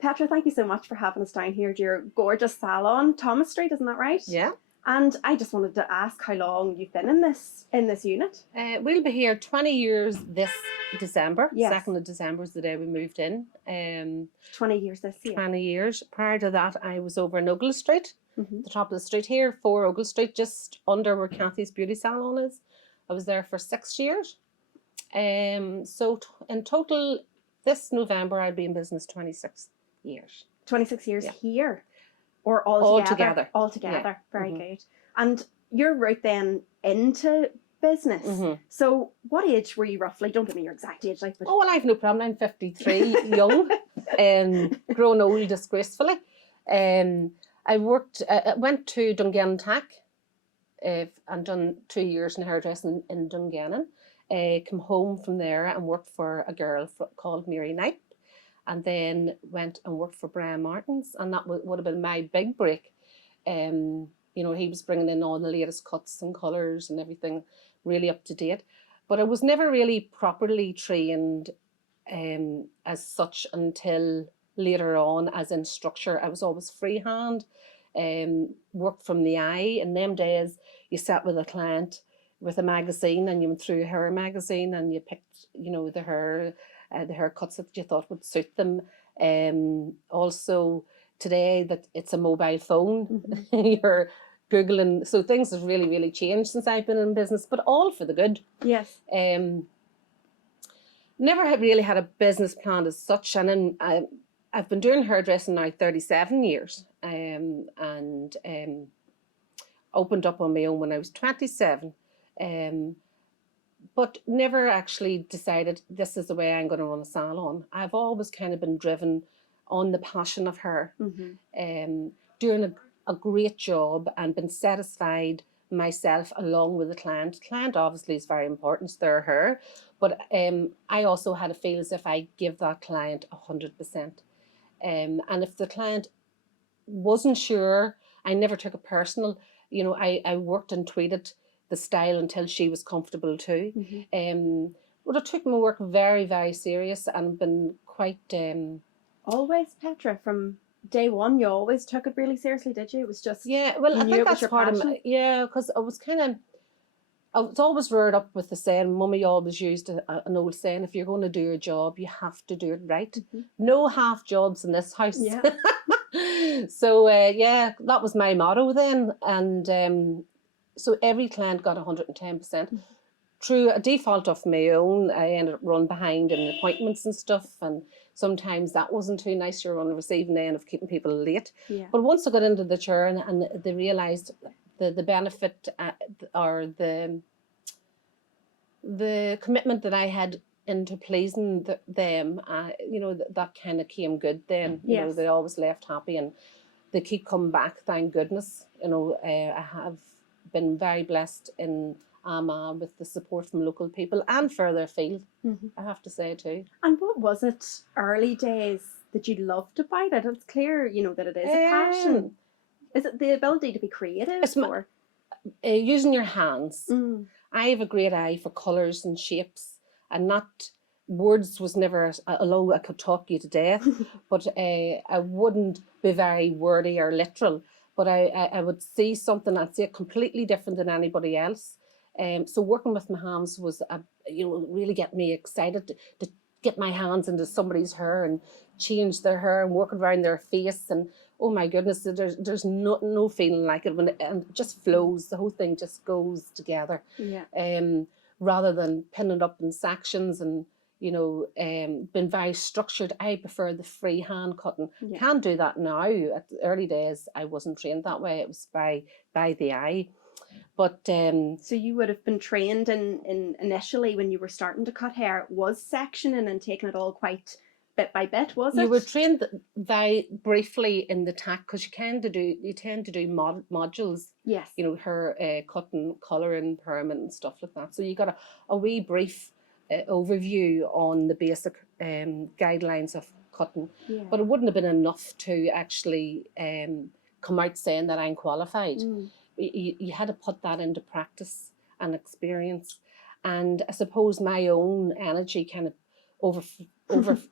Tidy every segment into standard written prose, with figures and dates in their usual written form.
Petra, thank you so much for having us down here at your gorgeous salon, Thomas Street, isn't that right? Yeah. And I just wanted to ask how long you've been in this unit. We'll be here 20 years this December. Yes. 2nd of December is the day we moved in. 20 years this year. 20 years. Prior to that, I was over in Ogle Street, the top of the street here, 4 Ogle Street, just under where Kathy's Beauty Salon is. I was there for 6 years. So in total, this November, I'll be in business 26 years. 26 years here? Or all together? together. All together. Yeah. Very good. And your route then into business. So what age were you roughly? Don't give me your exact age. But... Oh, well, I've no problem. I'm 53, young, grown old disgracefully. I went to Dungannon Tack and done 2 years in hairdressing in Dungannon. Come home from there and worked for a girl called Mary Knight, and then went and worked for Brian Martins, and that would have been my big break. You know, he was bringing in all the latest cuts and colours and everything, really up to date. But I was never really properly trained as such until later on as in structure. I was always freehand, worked from the eye. In them days, you sat with a client with a magazine and you went through a hair magazine and you picked, you know, the hair cuts that you thought would suit them. Also today that it's a mobile phone, you're Googling, so things have really, really changed since I've been in business, but all for the good. Yes. Never really had a business plan as such, and I've been doing hairdressing now 37 years, and opened up on my own when I was 27. But never actually decided this is the way I'm going to run a salon. I've always kind of been driven on the passion of hair, doing a great job and been satisfied myself along with the client. The client obviously is very important, it's their hair, but I also had to feel as if I give that client 100%. And if the client wasn't sure, I never took it personal. You know, I worked and tweeted the style until she was comfortable too. But I took my work very, very serious and been quite... Always, Petra, from day one, you always took it really seriously, did you? It was just... Yeah, well, I think that's part of it. Yeah, because I was kind of... I was always reared up with the saying, Mummy always used an old saying, if you're going to do your job, you have to do it right. No half jobs in this house. Yeah. So, yeah, that was my motto then. And so every client got 110%. Through a default of my own, I ended up running behind in appointments and stuff, and sometimes that wasn't too nice. You're on the receiving end of keeping people late. Yeah. But once I got into the chair and they realised the benefit or the commitment that I had into pleasing them, you know, that kind of came good then. You know, they always left happy and they keep coming back, thank goodness. You know, I have been very blessed in Armagh with the support from local people and further afield, I have to say too. And what was it early days that you loved about it? It's clear, you know, that it is a passion. Is it the ability to be creative? Or? Using your hands. I have a great eye for colours and shapes, and not words was never, although I could talk you to death, but I wouldn't be very wordy or literal, but I would see something, I'd see it completely different than anybody else. So working with my hands was, you know, really get me excited to get my hands into somebody's hair and change their hair and work around their face. And oh my goodness, there's no feeling like it when it just flows. The whole thing just goes together. Yeah. Rather than pinning up in sections and, you know, been very structured. I prefer the free hand cutting. Yeah. Can do that now. At the early days, I wasn't trained that way. It was by the eye. But so you would have been trained in initially when you were starting to cut hair, was sectioning and taking it all quite bit by bit, was it? You were trained very briefly in the tack because you tend to do modules. Yes. You know, hair cutting, colouring, permanent and stuff like that. So you got a wee brief overview on the basic guidelines of cutting. Yeah. But it wouldn't have been enough to actually come out saying that I'm qualified. You had to put that into practice and experience, and I suppose my own energy kind of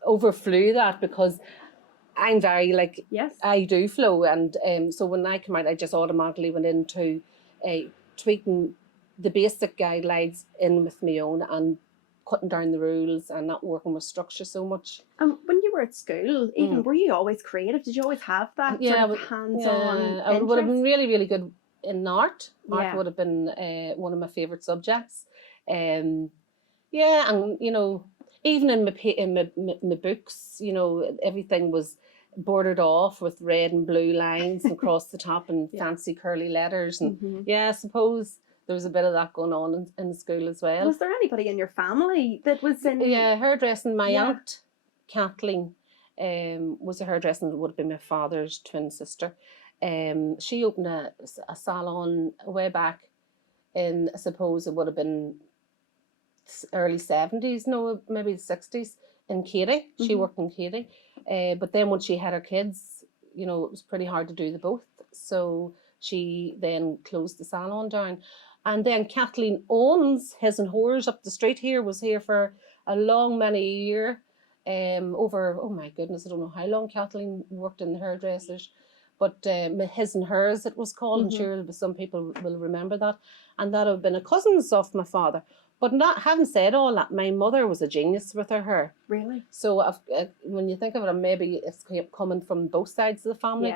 overflew that, because I'm very like, Yes. I do flow, and so when I come out, I just automatically went into tweaking the basic guidelines in with my own and cutting down the rules and not working with structure so much. When you were at school, even were you always creative? Did you always have that sort of hands-on I would have been really, really good in art. Art Yeah. would have been one of my favourite subjects. Yeah, and you know, even in my books, you know, everything was bordered off with red and blue lines across the top and fancy curly letters. And yeah, I suppose there was a bit of that going on in school as well. Was there anybody in your family that was in? Yeah, hairdressing. My aunt Kathleen was a hairdresser. That would have been my father's twin sister. She opened a salon way back in, I suppose it would have been early 70s, no, maybe the 60s, in Katy. She worked in Katy. But then when she had her kids, you know, it was pretty hard to do the both. So she then closed the salon down. And then Kathleen owns His and Hers up the street here, was here for a long, many year. Over, oh my goodness, I don't know how long Kathleen worked in the hairdressers. But His and Hers, it was called. I'm sure some people will remember that. And that would have been a cousins of my father. But not having said all that, my mother was a genius with her hair. Really? So when you think of it, maybe it's coming from both sides of the family.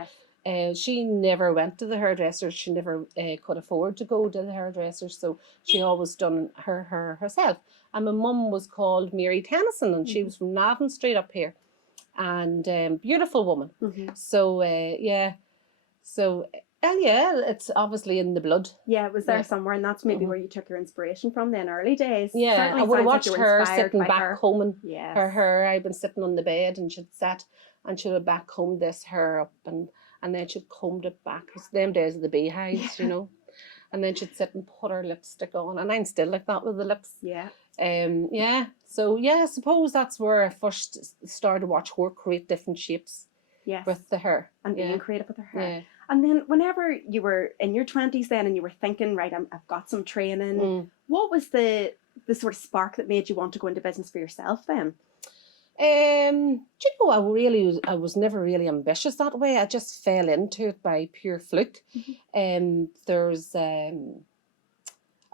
Yes. She never went to the hairdresser. She never could afford to go to the hairdresser. So she always done her hair herself. And my mum was called Mary Tennyson, and she was from Navan Street up here. And beautiful woman. So, yeah. So... yeah, it's obviously in the blood. Yeah, it was there somewhere, and that's maybe where you took your inspiration from then, early days. Yeah, Certainly I would have sounds watched like you were her inspired sitting by back her. combing Yes. her hair. I'd been sitting on the bed, and she'd sat, and she'd have back combed this hair up, and then she'd combed it back. It was them days of the beehives, you know. And then she'd sit and put her lipstick on, and I'm still like that with the lips. Yeah. Yeah. So yeah, I suppose that's where I first started to watch her create different shapes. Yes. With the hair. And being creative with her hair. Yeah. And then whenever you were in your 20s then and you were thinking, right, I've got some training, what was the sort of spark that made you want to go into business for yourself then? Do you know, I was never really ambitious that way. I just fell into it by pure fluke. There's a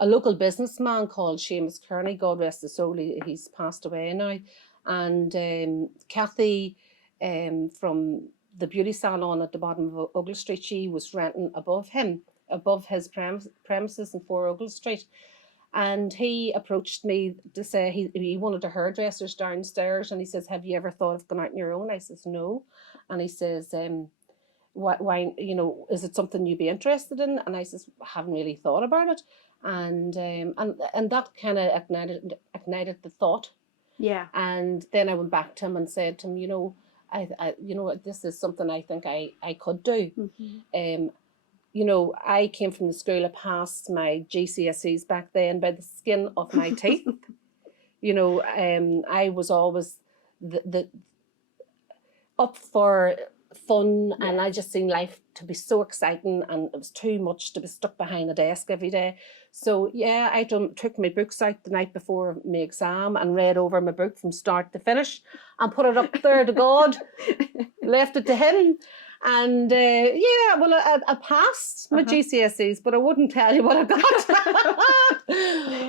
local businessman called Seamus Kearney, God rest his soul, he's passed away now. And Kathy from the beauty salon at the bottom of Ogle Street, she was renting above his premises in 4 Ogle Street. And he approached me to say he wanted a hairdressers downstairs, and he says, have you ever thought of going out on your own? I says, no. And he says, why, you know, is it something you'd be interested in? And I says, I haven't really thought about it. And that kind of ignited the thought. Yeah. And then I went back to him and said to him, you know, I you know, this is something I think I could do. You know, I came from the school, I passed my GCSEs back then by the skin of my teeth. You know, I was always the up for fun, and I just seen life to be so exciting, and it was too much to be stuck behind a desk every day. So yeah, I took my books out the night before my exam and read over my book from start to finish and put it up there to God, left it to him. And yeah, well, I passed my GCSEs, but I wouldn't tell you what I got.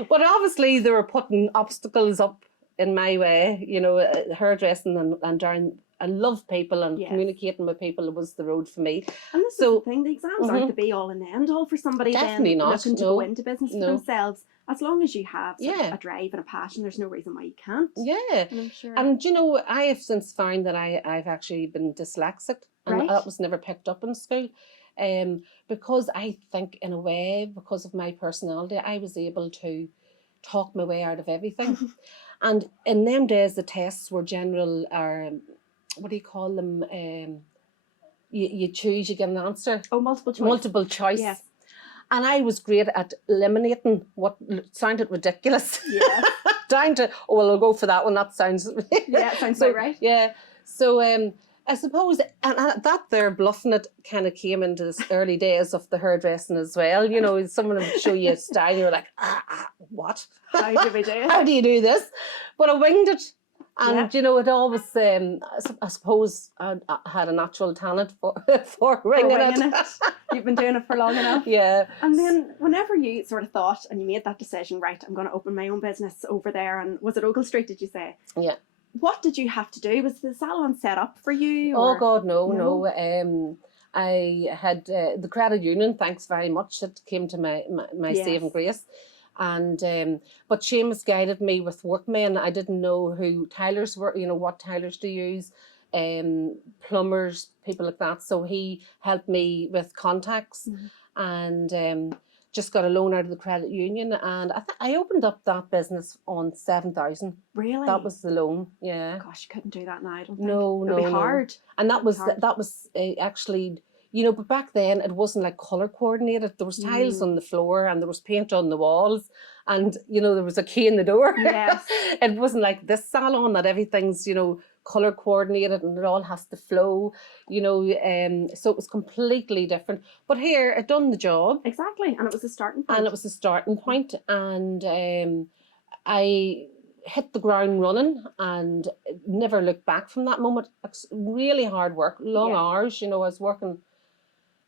But obviously they were putting obstacles up in my way, you know, hairdressing and down. I love people, and communicating with people was the road for me. And this is the thing, the exams aren't the be all and end all for somebody Definitely then not, looking to go into business for themselves. As long as you have a drive and a passion, there's no reason why you can't. Yeah. And I'm sure. And you know, I have since found that I've actually been dyslexic, and that was never picked up in school. Because I think in a way, because of my personality, I was able to talk my way out of everything. And in them days, the tests were general, what do you call them? You choose, you get an answer. Oh, multiple choice. Multiple choice. Yes. And I was great at eliminating what sounded ridiculous. Yeah. Down to, oh, well, I'll go for that one. That sounds... yeah, it sounds about right. Yeah. So I suppose, and that there bluffing it kind of came into the early days of the hairdressing as well. You know, someone would show you a style, you're like, what? How do we do it? How do you do this? But I winged it. And you know, it always, I suppose I had a natural talent for ringing it. You've been doing it for long enough. Yeah. And then whenever you sort of thought and you made that decision, right, I'm going to open my own business over there, and was it Ogle Street, did you say? Yeah. What did you have to do? Was the salon set up for you? Or? Oh God, no. I had the credit union, thanks very much, it came to my yes. saving grace. And but Seamus guided me with workmen. I didn't know who tailors were, you know, what tailors to use, plumbers, people like that. So he helped me with contacts, and just got a loan out of the credit union, and I opened up that business on 7,000. Really? That was the loan. Yeah. Gosh, you couldn't do that now. I don't think. No, It'd be hard. And that was actually. You know, but back then it wasn't like colour coordinated. There was tiles on the floor and there was paint on the walls, and you know, there was a key in the door. Yes. It wasn't like this salon that everything's, you know, colour coordinated and it all has to flow, you know, so it was completely different. But here it done the job. Exactly. And it was a starting point. And it was a starting point, and I hit the ground running and never looked back from that moment. It's really hard work, long hours, you know. I was working,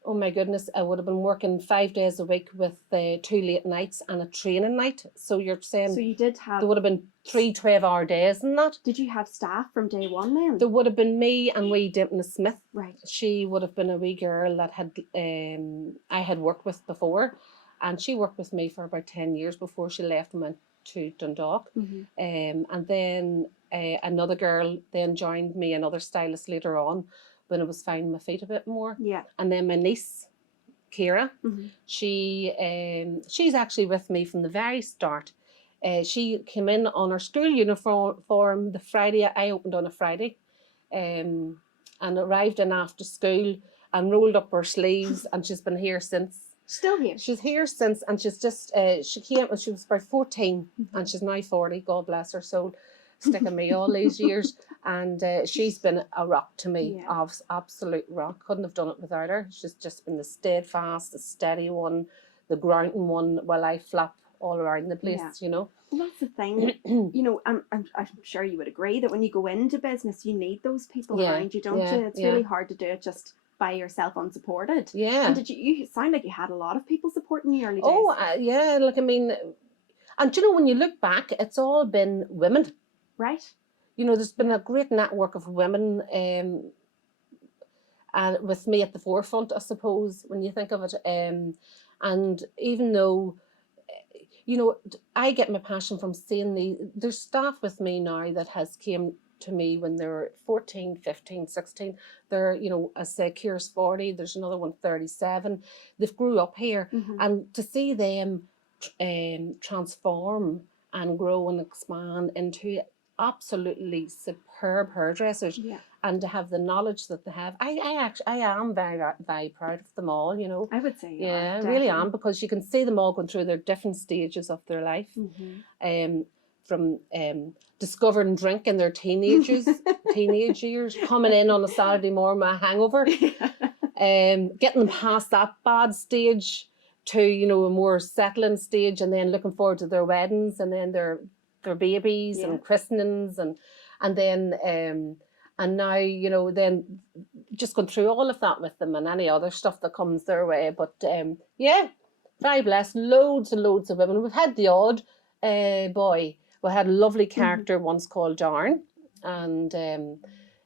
oh my goodness, I would have been working 5 days a week with 2 late nights and a training night. So you're saying, so you did have, there would have been 3 12-hour days in that. Did you have staff from day one then? There would have been me and wee Dimpna Smith. Right. She would have been a wee girl that had I had worked with before, and she worked with me for about 10 years before she left and went to Dundalk. And then another girl then joined me, another stylist later on, when I was finding my feet a bit more. Yeah. And then my niece, Ciara, she's actually with me from the very start. She came in on her school uniform the Friday. I opened on a Friday, and arrived in after school and rolled up her sleeves, and she's been here since. Still here. She's here since, and she's just she came when she was about 14, and she's now 40. God bless her soul, sticking me all these years, and she's been a rock to me, absolute rock. Couldn't have done it without her. She's just been the steadfast, the steady one, the grounding one, while I flap all around the place, you know. Well, that's the thing, you know. I'm sure you would agree that when you go into business, you need those people around you, don't you? It's really hard to do it just by yourself unsupported. Yeah. And did you sound like you had a lot of people supporting you early days? Oh, yeah. Like, I mean, and you know, when you look back, it's all been women. Right. You know, there's been a great network of women, and with me at the forefront, I suppose, when you think of it. And even though, you know, I get my passion from seeing there's staff with me now that has came to me when they're 14, 15, 16. They're, you know, I say Ciara's 40, there's another one 37. They've grew up here, and to see them transform and grow and expand into absolutely superb hairdressers, and to have the knowledge that they have, I am very, very proud of them all, you know. I would say I really am, because you can see them all going through their different stages of their life, from discovering drink in their teenage years, coming in on a Saturday morning with a hangover, getting them past that bad stage to, you know, a more settling stage, and then looking forward to their weddings, and then their babies and christenings, and then and now, you know, then just going through all of that with them and any other stuff that comes their way. But very blessed, loads and loads of women. We've had the odd boy. We had a lovely character once called Darren, and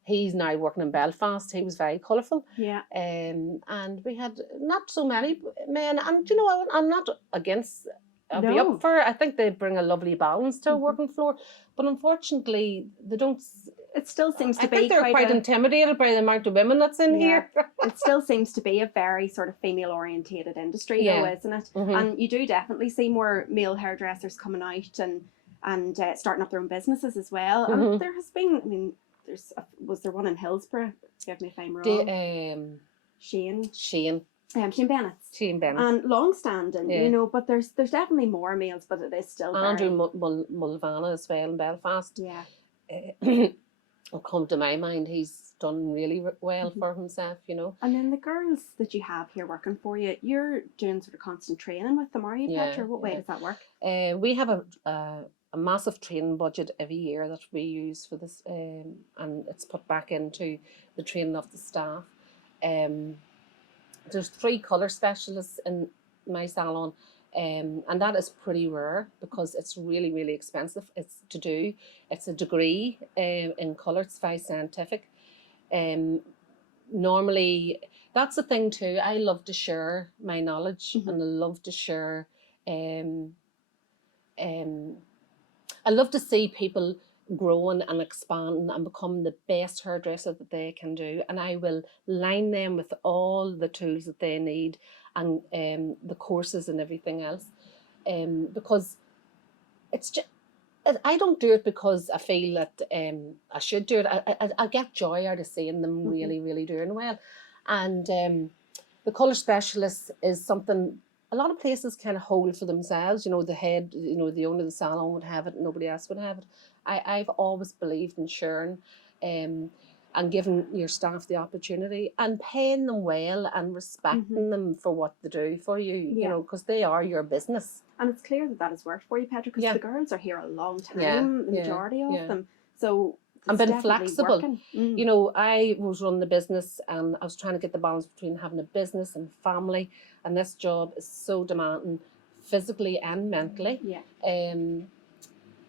he's now working in Belfast. He was very colourful. Yeah. And we had not so many men. And, you know, I'm not against, I'll be up for it. I think they bring a lovely balance to a working floor. But unfortunately, they don't. It still seems to be. I think they're quite intimidated by the amount of women that's in here. It still seems to be a very sort of female-orientated industry, though, isn't it? And you do definitely see more male hairdressers coming out and starting up their own businesses as well. And there has been, I mean, was there one in Hillsborough? Give me if I'm wrong. Shane Bennett. Shane Bennett. And long-standing, you know, but there's definitely more males, but it is still Andrew Mulvanna as well in Belfast. Yeah. Will come to my mind. He's done really well for himself, you know. And then the girls that you have here working for you, you're doing sort of constant training with them, are you, Petra? What way does that work? We have a a massive training budget every year that we use for this, and it's put back into the training of the staff. There's 3 colour specialists in my salon, and that is pretty rare because it's really, really expensive. It's to do. It's a degree in colour. It's very scientific. Normally, that's the thing too. I love to share my knowledge, and I love to share. I love to see people growing and expanding and become the best hairdresser that they can do, and I will line them with all the tools that they need and the courses and everything else, because it's just, I don't do it because I feel that I should do it. I get joy out of seeing them really, really doing well, and the colour specialist is something a lot of places kind of hold for themselves. You know, the head, you know, the owner of the salon would have it, nobody else would have it. I've always believed in sharing and giving your staff the opportunity and paying them well and respecting them for what they do for you, you know, because they are your business. And it's clear that has worked for you, Petra, because the girls are here a long time, the majority of them. So and been flexible. You know, I was running the business and I was trying to get the balance between having a business and family, and this job is so demanding physically and mentally.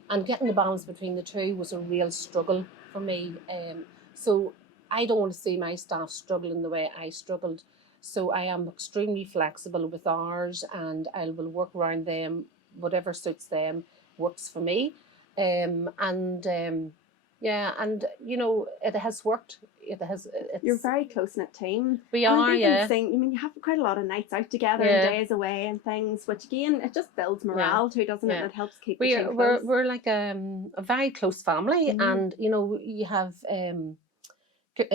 And getting the balance between the two was a real struggle for me. So I don't want to see my staff struggling the way I struggled. So I am extremely flexible with hours, and I will work around them. Whatever suits them works for me. Yeah, and you know, it has worked. You're a very close-knit team. We are, I mean, you have quite a lot of nights out together and days away and things, which again, it just builds morale too, doesn't it? It helps keep the team close. We're like a very close family, and you know, you have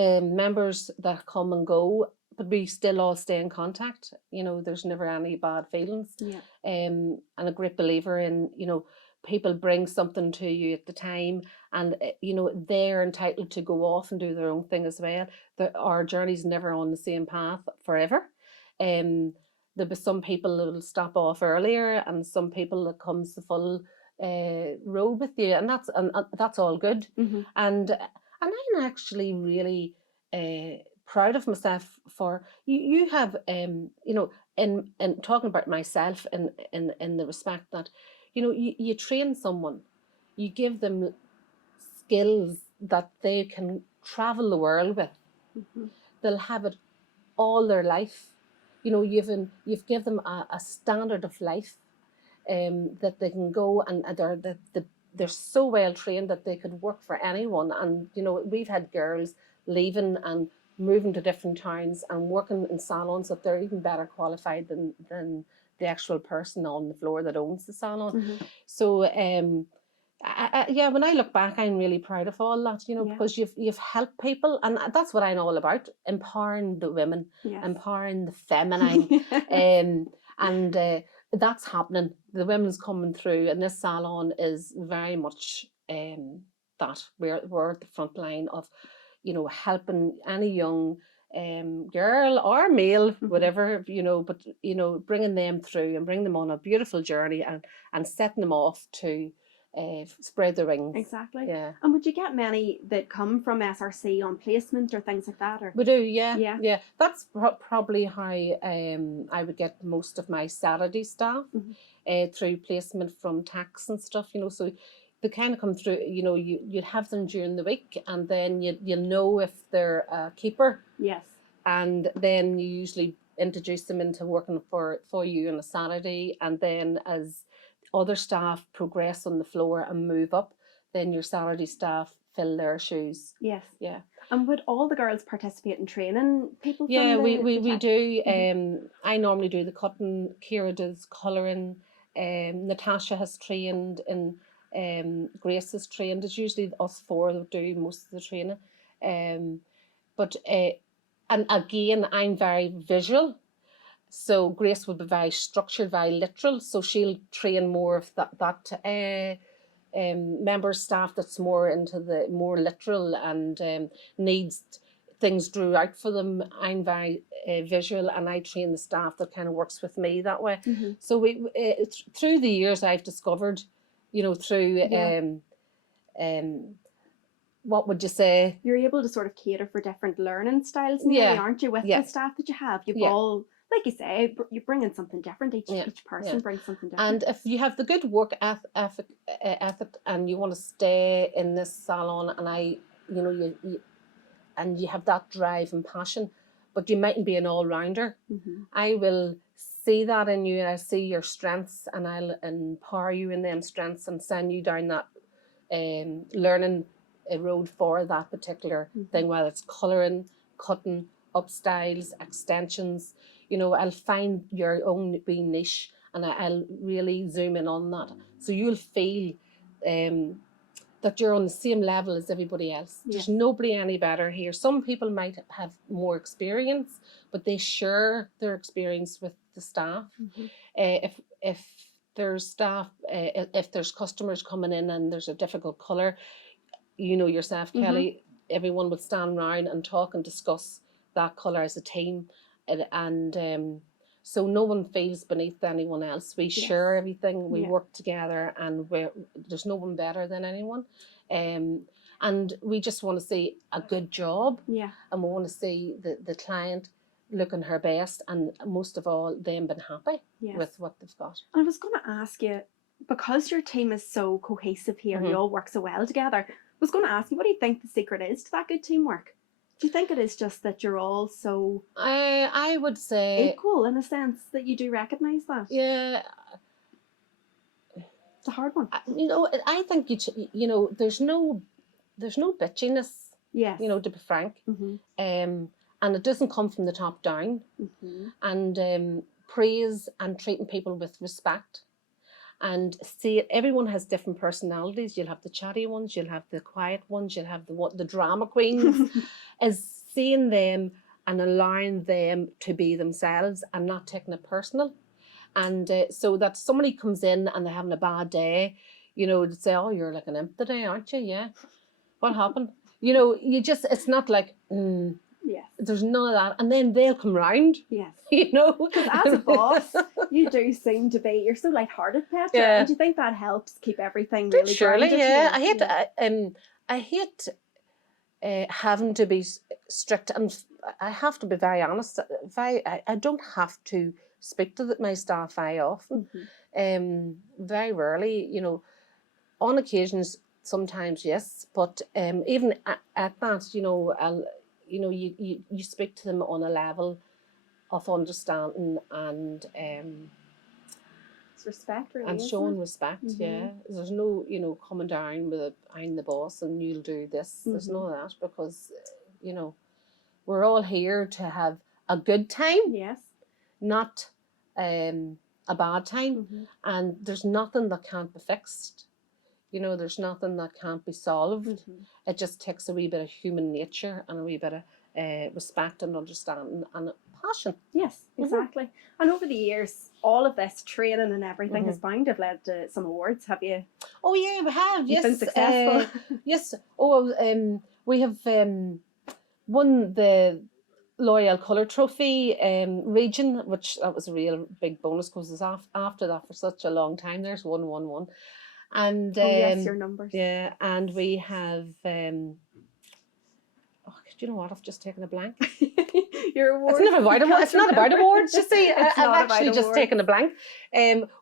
members that come and go, but we still all stay in contact. You know, there's never any bad feelings. And a great believer in, you know, people bring something to you at the time, and you know, they're entitled to go off and do their own thing as well. Our journey's never on the same path forever. There'll be some people that will stop off earlier, and some people that comes the full road with you, and that's all good. And I'm actually really proud of myself for you have you know, in talking about myself in the respect that, you know, you train someone, you give them skills that they can travel the world with. They'll have it all their life. You know, you've given them a standard of life that they can go, and they're so well trained that they could work for anyone. And you know, we've had girls leaving and moving to different towns and working in salons that they're even better qualified than the actual person on the floor that owns the salon. So yeah, when I look back, I'm really proud of all that, you know, because you've helped people, and that's what I'm all about: empowering the women, empowering the feminine, and that's happening. The women's coming through, and this salon is very much that we're at the front line of, you know, helping any young girl or male, whatever, you know, but you know, bringing them through and bring them on a beautiful journey and setting them off to spread their wings. Exactly. Yeah. And would you get many that come from SRC on placement or things like that? Or? We do, yeah. That's probably how I would get most of my Saturday staff through placement from tax and stuff, you know. So they kind of come through, you know, you'd have them during the week, and then you'll know if they're a keeper. Yes. And then you usually introduce them into working for you on a Saturday, and then as other staff progress on the floor and move up, then your Saturday staff fill their shoes. Yes. Yeah. And would all the girls participate in training people? Yeah, we do. I normally do the cutting, Ciara does colouring, Natasha has trained, and Grace has trained. It's usually us four that do most of the training. But and again, I'm very visual. So Grace would be very structured, very literal. So she'll train more of that member staff that's more into the more literal and needs things drew out for them. I'm very visual, and I train the staff that kind of works with me that way. So we through the years, I've discovered you know, through what would you say? You're able to sort of cater for different learning styles, nearly, aren't you? With the staff that you have, you've all, like you say, you bring in something different. Each person brings something different. And if you have the good work ethic, and you want to stay in this salon, and you have that drive and passion, but you mightn't be an all-rounder. I will see that in you, and I see your strengths, and I'll empower you in them strengths and send you down that learning road for that particular thing, whether it's colouring, cutting, up styles, extensions. You know, I'll find your own wee niche, and I'll really zoom in on that. So you'll feel that you're on the same level as everybody else. There's nobody any better here. Some people might have more experience, but they share their experience with the staff. If there's staff, if there's customers coming in and there's a difficult colour, you know yourself, Kelly, everyone would stand around and talk and discuss that colour as a team. And so no one feels beneath anyone else. We share everything, we work together, and there's no one better than anyone. And we just want to see a good job, and we want to see the client looking her best, and most of all, them being happy with what they've got. And I was going to ask you, because your team is so cohesive here, you all work so well together, I was going to ask you, what do you think the secret is to that good teamwork? Do you think it is just that you're all so I would say equal, in a sense, that you do recognise that? Yeah. It's a hard one. You know, I think there's no bitchiness. Yes. You know, to be frank. And it doesn't come from the top down. And praise and treating people with respect. And see, everyone has different personalities. You'll have the chatty ones, you'll have the quiet ones, you'll have the drama queens. Is seeing them and allowing them to be themselves and not taking it personal. And so that somebody comes in and they're having a bad day, you know, to say, oh, you're like an imp today, aren't you? Yeah. What happened? You know, it's not like, yes. There's none of that. And then they'll come round. Yes. You know? Because as a boss, you do seem to be, you're so lighthearted, Petra. Yeah. And do you think that helps keep everything really grounded? Yeah. I hate having to be strict, and I have to be very honest. I don't have to speak to my staff very often. Very rarely, you know. On occasions, sometimes yes, but even at that, you know, you speak to them on a level of understanding and it's respect, really, and showing respect. Yeah, there's no, you know, coming down with I'm the boss and you'll do this. There's none of that, because you know, we're all here to have a good time. Yes. Not a bad time. And there's nothing that can't be fixed. You know, there's nothing that can't be solved. It just takes a wee bit of human nature and a wee bit of respect and understanding and passion. Yes, exactly. And over the years, all of this training and everything has bound to have led to some awards, have you? Oh yeah, we have. You've been successful. Yes. Oh, we have won the L'Oreal Colour Trophy region, which that was a real big bonus, because it was after that for such a long time. There's 111. And yes, your numbers. Yeah, and we have do you know what? I've just taken a blank. Your awards. It's not about awards. You see, I've actually just taken a blank.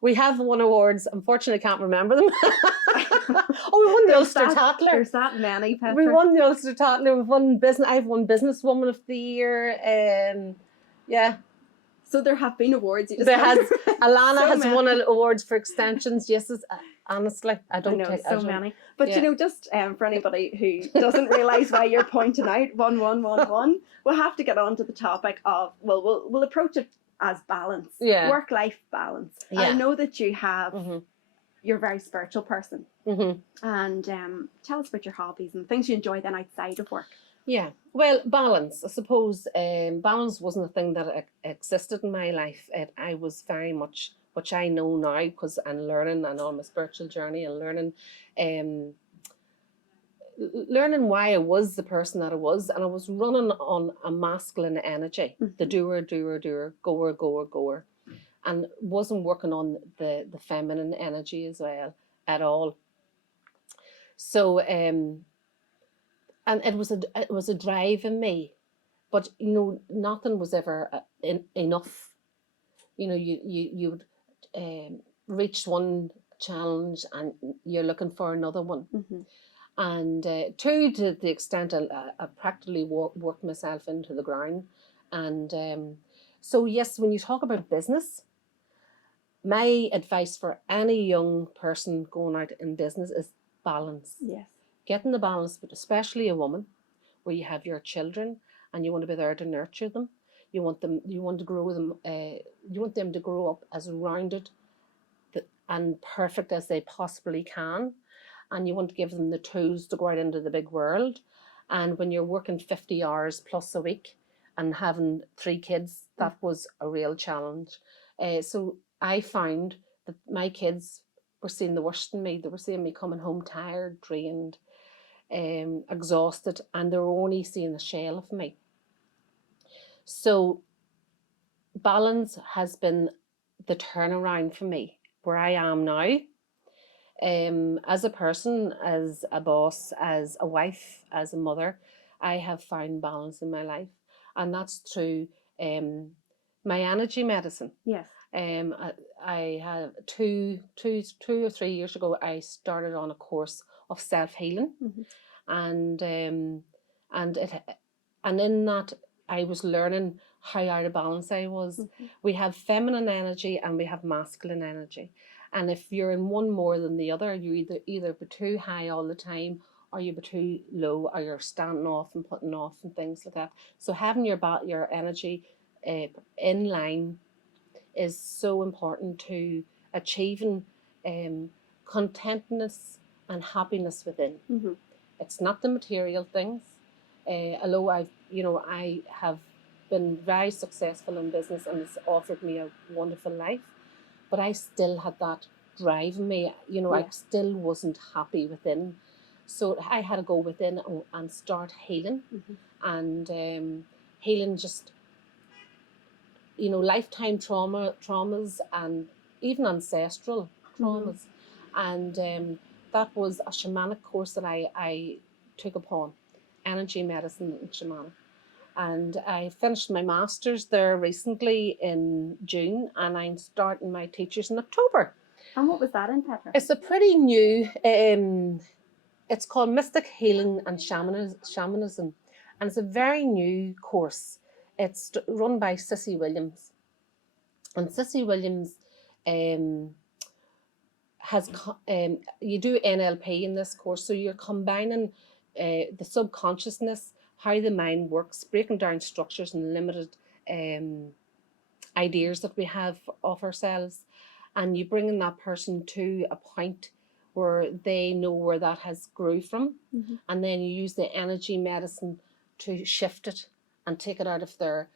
We have won awards. Unfortunately, I can't remember them. Oh, we won the Ulster Tatler. There's that many, Petra. We won the Ulster Tatler. We've won business. I've won Businesswoman of the Year. Yeah. So there have been awards. Alana has won awards for extensions. Yes, honestly, I don't know so many. But you know, just for anybody who doesn't realise why you're pointing out 1111, we'll have to get on to the topic of we'll approach it as balance, work-life balance. Yeah. I know that you have. You're a very spiritual person, and tell us about your hobbies and things you enjoy then outside of work. Yeah, well, balance. I suppose balance wasn't a thing that existed in my life. I was very much, which I know now because I'm learning and on my spiritual journey and learning why I was the person that I was, and I was running on a masculine energy, the doer, goer, and wasn't working on the feminine energy as well. at all. So and it was a drive in me, but you know, nothing was ever enough. You know, you would reach one challenge and you're looking for another one. And to the extent I practically worked myself into the ground. And so yes, when you talk about business, my advice for any young person going out in business is balance. Yes. Getting the balance, but especially a woman, where you have your children and you want to be there to nurture them. You want to grow them. You want them to grow up as rounded and perfect as they possibly can, and you want to give them the tools to go out into the big world. And when you're working 50 hours plus a week and having 3 kids, that was a real challenge. So I found that my kids were seeing the worst in me. They were seeing me coming home tired, drained, exhausted, and they were only seeing a shell of me. So balance has been the turnaround for me, where I am now. As a person, as a boss, as a wife, as a mother, I have found balance in my life, and that's through my energy medicine. Yes. I have two or 3 years ago, I started on a course of self-healing, and in that I was learning how out of balance I was. We have feminine energy and we have masculine energy. And if you're in one more than the other, you either be too high all the time, or you be too low, or you're standing off and putting off and things like that. So having your energy in line is so important to achieving contentness and happiness within. It's not the material things. Although I have been very successful in business and it's offered me a wonderful life, but I still had that drive in me. You know, I still wasn't happy within. So I had to go within and start healing. And healing just, you know, lifetime traumas and even ancestral traumas. And that was a shamanic course that I took upon, energy medicine and shamanic. And I finished my master's there recently in June, and I'm starting my teachers in October. And what was that in, Petra? It's a pretty new, it's called Mystic Healing and Shamanism. And it's a very new course. It's run by Cissy Williams. And Cissy Williams has, you do NLP in this course. So you're combining the subconsciousness, how the mind works, breaking down structures and limited ideas that we have of ourselves, and you bringing that person to a point where they know where that has grew from, and then you use the energy medicine to shift it and take it out of their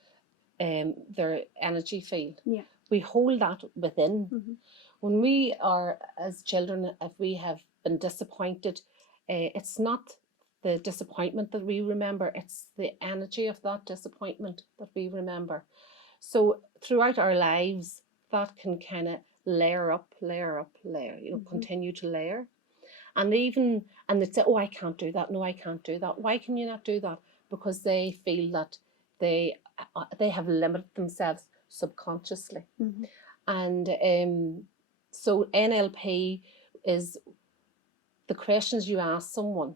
energy field. We hold that within. When we are, as children, if we have been disappointed, it's not the disappointment that we remember, it's the energy of that disappointment that we remember. So throughout our lives, that can kind of layer up, you know, continue to layer. And they say, oh, I can't do that. No, I can't do that. Why can you not do that? Because they feel that they have limited themselves subconsciously. And so NLP is the questions you ask someone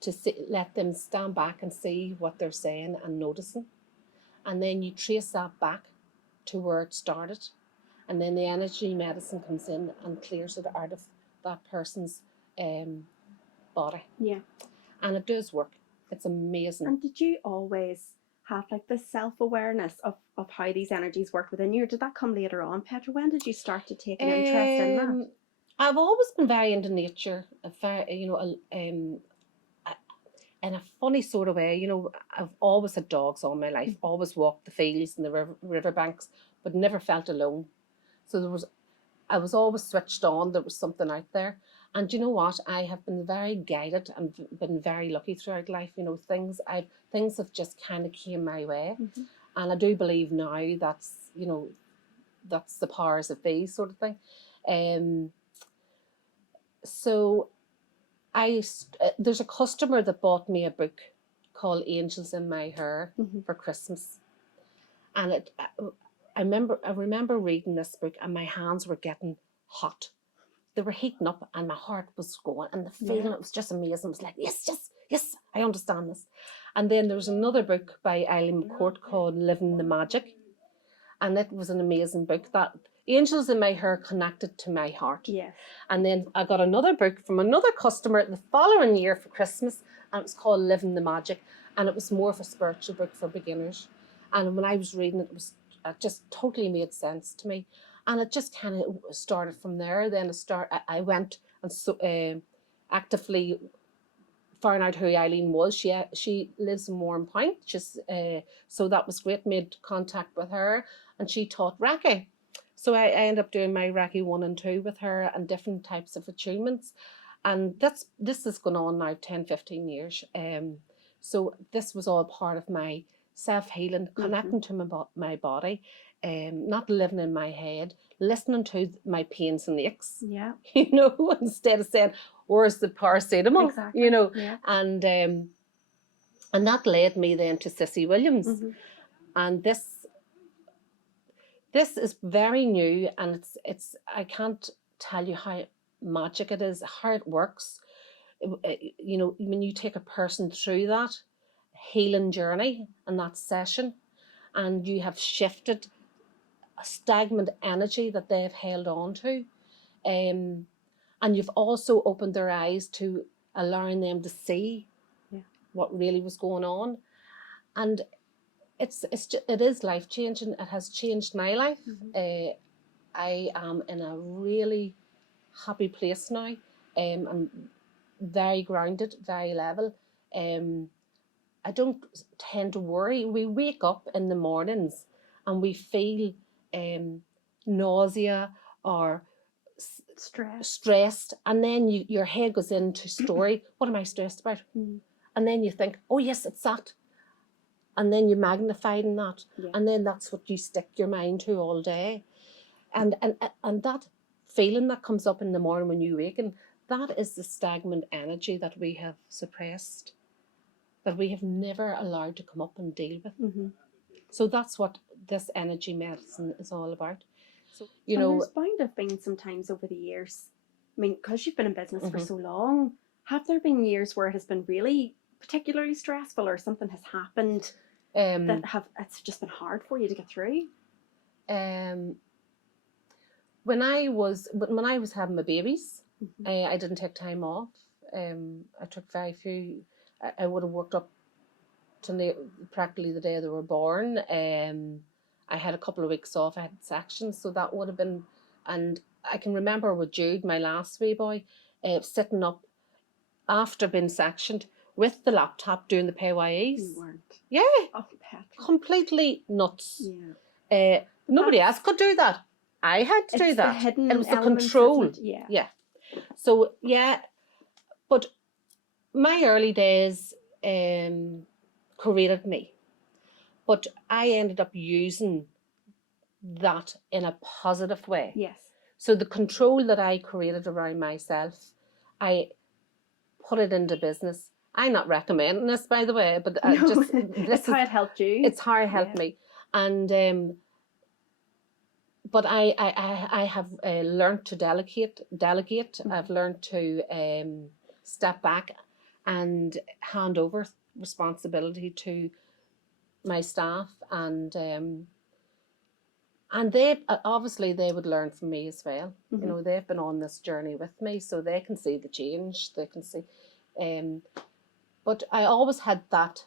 to let them stand back and see what they're saying and noticing. And then you trace that back to where it started. And then the energy medicine comes in and clears it out of that person's body. And it does work. It's amazing. And did you always have like this self-awareness of how these energies work within you? Or did that come later on, Petra? When did you start to take an interest in that? I've always been very into nature, in a funny sort of way. You know, I've always had dogs all my life, always walked the fields and the riverbanks, but never felt alone. So I was always switched on. There was something out there. And you know what? I have been very guided and been very lucky throughout life. You know, things have just kind of came my way. And I do believe now that's the powers that be sort of thing. So there's a customer that bought me a book called Angels in My Hair for Christmas. And I remember reading this book and my hands were getting hot. They were heating up and my heart was going, and the feeling, it was just amazing. It was like, yes, I understand this. And then there was another book by Eileen McCourt called Living the Magic. And it was an amazing book. That Angels in My Hair connected to my heart. Yes. And then I got another book from another customer the following year for Christmas, and it was called Living the Magic. And it was more of a spiritual book for beginners. And when I was reading it, it just totally made sense to me. And it just kind of started from there. Then I went and actively found out who Eileen was. She lives in Warren Point. So that was great. Made contact with her, and she taught Reiki. So I ended up doing my Reiki 1 and 2 with her and different types of attunements. And this has gone on now 10, 15 years. So this was all part of my self-healing, connecting to my body, not living in my head, listening to my pains and aches, instead of saying, where's the paracetamol, and that led me then to Cissy Williams. And this is very new, and it's I can't tell you how magic it is, how it works. When you take a person through that healing journey and that session, and you have shifted a stagnant energy that they've held on to, and you've also opened their eyes to allowing them to see what really was going on, and it is life changing. It has changed my life. I am in a really happy place now. I'm very grounded, very level. I don't tend to worry. We wake up in the mornings and we feel nausea or stressed, and then your head goes into story. What am I stressed about? And then you think, oh yes, it's that. And then you magnify in that, and then that's what you stick your mind to all day. And that feeling that comes up in the morning when you awaken, that is the stagnant energy that we have suppressed, that we have never allowed to come up and deal with. So that's what this energy medicine is all about. So, there's bound to have been sometimes over the years, I mean, because you've been in business for so long, have there been years where it has been really particularly stressful, or something has happened it's just been hard for you to get through? When I was having my babies, I didn't take time off. I took very few. I would have worked up to practically the day they were born. I had a couple of weeks off. I had sections, so that would have been. And I can remember with Jude, my last wee boy, sitting up after being sectioned with the laptop doing the PYEs. You weren't. Yeah. Oh, Petra. Completely nuts. Yeah. Nobody else could do that. I had to do that. It was the control. Yeah. So but my early days created me, but I ended up using that in a positive way. Yes. So the control that I created around myself, I put it into business. I'm not recommending this, by the way, but it's how it helped you. It's how it helped me, and but I have learned to delegate. I've learned to step back and hand over responsibility to my staff, and they obviously they would learn from me as well. They've been on this journey with me, so they can see the change. They can see, but I always had that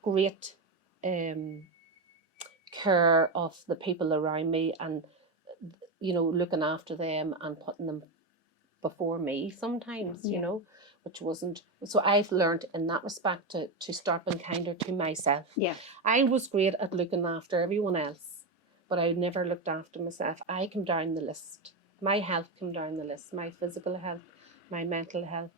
great care of the people around me, and looking after them and putting them before me sometimes, which wasn't. So I've learned in that respect to start being kinder to myself. Yeah. I was great at looking after everyone else, but I never looked after myself. I came down the list. My health came down the list. My physical health, my mental health.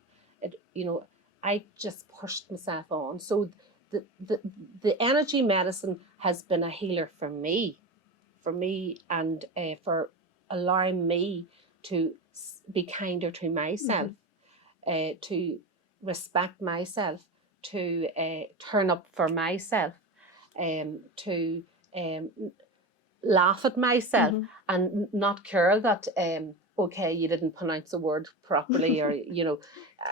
I just pushed myself on. So the energy medicine has been a healer for me, and for allowing me to be kinder to myself, to respect myself, to turn up for myself, to laugh at myself and not care that okay, you didn't pronounce a word properly, or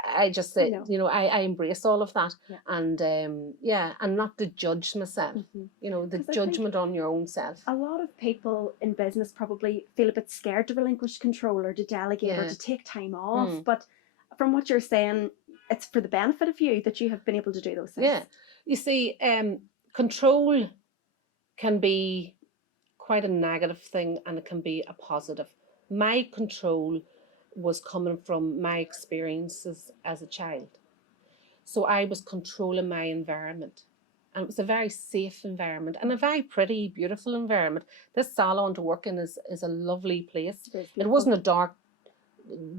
I just say I embrace all of that, and and not to judge myself, the judgment on your own self. A lot of people in business probably feel a bit scared to relinquish control or to delegate or to take time off, but from what you're saying, it's for the benefit of you that you have been able to do those things. Yeah, you see, control can be quite a negative thing, and it can be a positive. My control was coming from my experiences as a child. So I was controlling my environment. And it was a very safe environment and a very pretty, beautiful environment. This salon to work in is a lovely place. It wasn't a dark,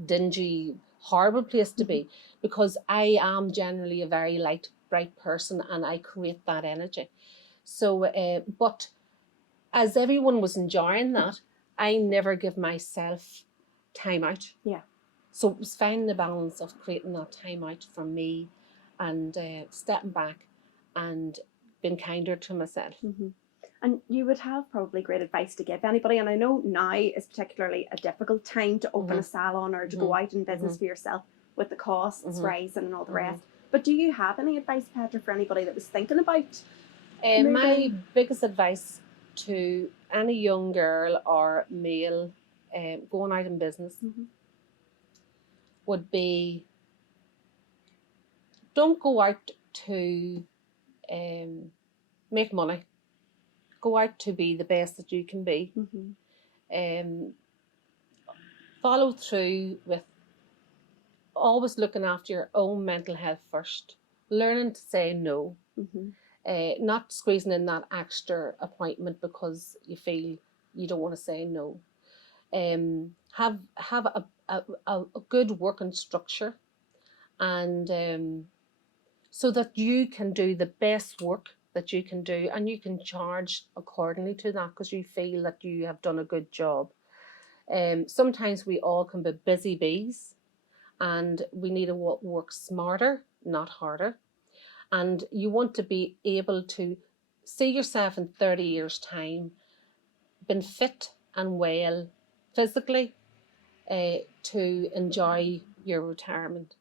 dingy, horrible place to be, because I am generally a very light, bright person, and I create that energy. So, but as everyone was enjoying that, I never give myself time out. Yeah. So it was finding the balance of creating that time out for me, and stepping back and being kinder to myself. And you would have probably great advice to give anybody, and I know now is particularly a difficult time to open a salon or to go out in business for yourself, with the costs rising and all the rest. But do you have any advice, Petra, for anybody that was thinking about my biggest advice to any young girl or male going out in business would be, don't go out to make money. Go out to be the best that you can be. Follow through with always looking after your own mental health first. Learning to say no. Not squeezing in that extra appointment because you feel you don't want to say no. Have a good working structure, and so that you can do the best work that you can do, and you can charge accordingly to that because you feel that you have done a good job. Sometimes we all can be busy bees, and we need to work smarter, not harder. And you want to be able to see yourself in 30 years' time, being fit and well physically, to enjoy your retirement.